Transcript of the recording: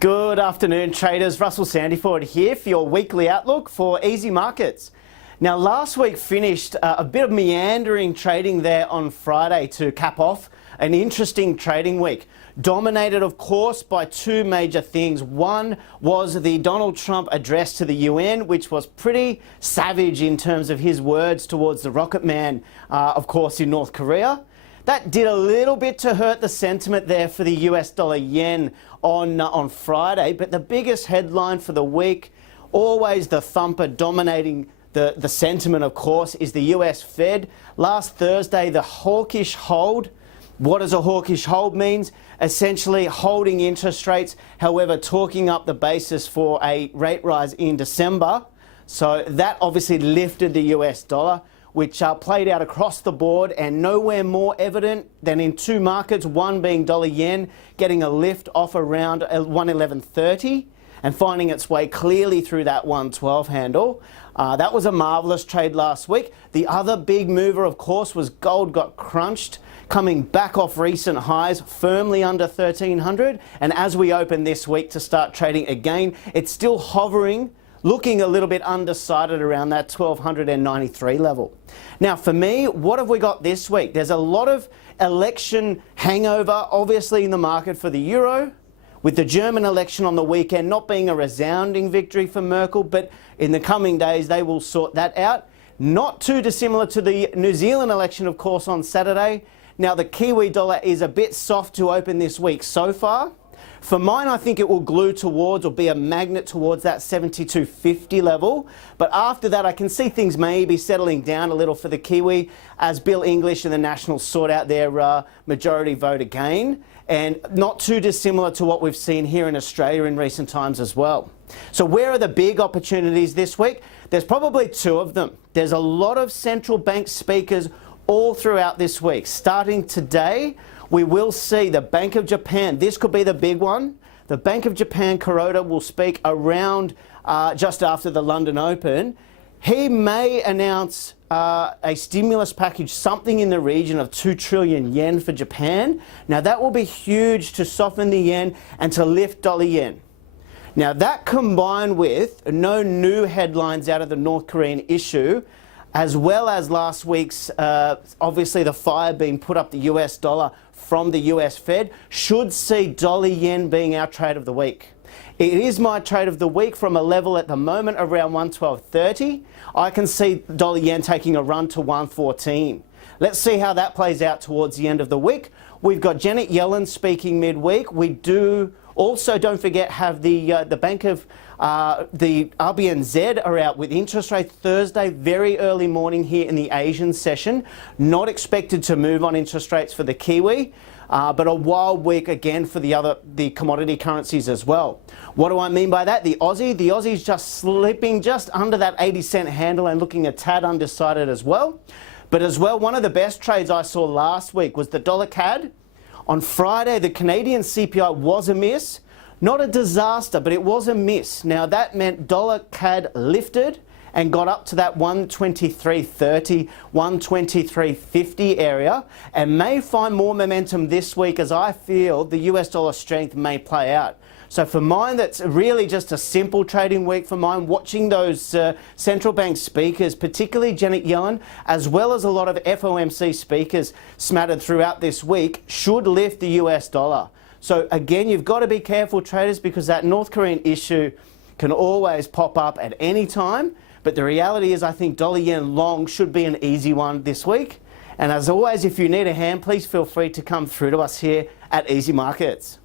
Good afternoon, traders. Russell Sandiford here for your weekly outlook for Easy Markets. Now, last week finished a bit of meandering trading there on Friday to cap off an interesting trading week. Dominated, of course, by two major things. One was the Donald Trump address to the UN, which was pretty savage in terms of his words towards the rocket man, of course, in North Korea. That did a little bit to hurt the sentiment there for the US dollar yen on Friday, but the biggest headline for the week, always the thumper dominating the sentiment, of course, is the US Fed. Last Thursday, the hawkish hold. What does a hawkish hold mean? Essentially holding interest rates, however, talking up the basis for a rate rise in December. So that obviously lifted the US dollar, which played out across the board and nowhere more evident than in two markets, one being dollar yen getting a lift off around 111.30 and finding its way clearly through that 112 handle. That was a marvellous trade last week. The other big mover, of course, was gold got crunched, coming back off recent highs, firmly under 1,300. And as we open this week to start trading again, it's still hovering, looking a little bit undecided around that 1,293 level. Now, for me, what have we got this week? There's a lot of election hangover, obviously, in the market for the euro, with the German election on the weekend not being a resounding victory for Merkel, but in the coming days they will sort that out. Not too dissimilar to the New Zealand election, of course, on Saturday. Now, the Kiwi dollar is a bit soft to open this week so far. For mine, I think it will glue towards or be a magnet towards that 72.50 level. But after that, I can see things maybe settling down a little for the Kiwi as Bill English and the Nationals sort out their majority vote again. And not too dissimilar to what we've seen here in Australia in recent times as well. So where are the big opportunities this week? There's probably two of them. There's a lot of central bank speakers all throughout this week. Starting today, we will see the Bank of Japan. This could be the big one. The Bank of Japan, Kuroda, will speak around just after the London Open. He may announce a stimulus package, something in the region of 2 trillion yen for Japan. Now, that will be huge to soften the yen and to lift dollar yen. Now, that combined with no new headlines out of the North Korean issue, as well as last week's, obviously, the fire being put up the US dollar from the US Fed, should see dollar yen being our trade of the week. It is my trade of the week from a level at the moment around 112.30. I can see dollar yen taking a run to 114. Let's see how that plays out towards the end of the week. We've got Janet Yellen speaking midweek. We do also, don't forget, have the Bank of the RBNZ are out with interest rates Thursday, very early morning here in the Asian session. Not expected to move on interest rates for the Kiwi, but a wild week again for the commodity currencies as well. What do I mean by that? The Aussie's just slipping just under that 80-cent handle and looking a tad undecided as well. But as well, one of the best trades I saw last week was the dollar CAD. On Friday, the Canadian CPI was a miss. Not a disaster, but it was a miss. Now, that meant dollar CAD lifted and got up to that 123.30, 123.50 area and may find more momentum this week as I feel the US dollar strength may play out. So for mine, that's really just a simple trading week for mine, watching those central bank speakers, particularly Janet Yellen, as well as a lot of FOMC speakers smattered throughout this week, should lift the US dollar. So again, you've got to be careful, traders, because that North Korean issue can always pop up at any time. But the reality is I think dollar yen long should be an easy one this week. And as always, if you need a hand, please feel free to come through to us here at Easy Markets.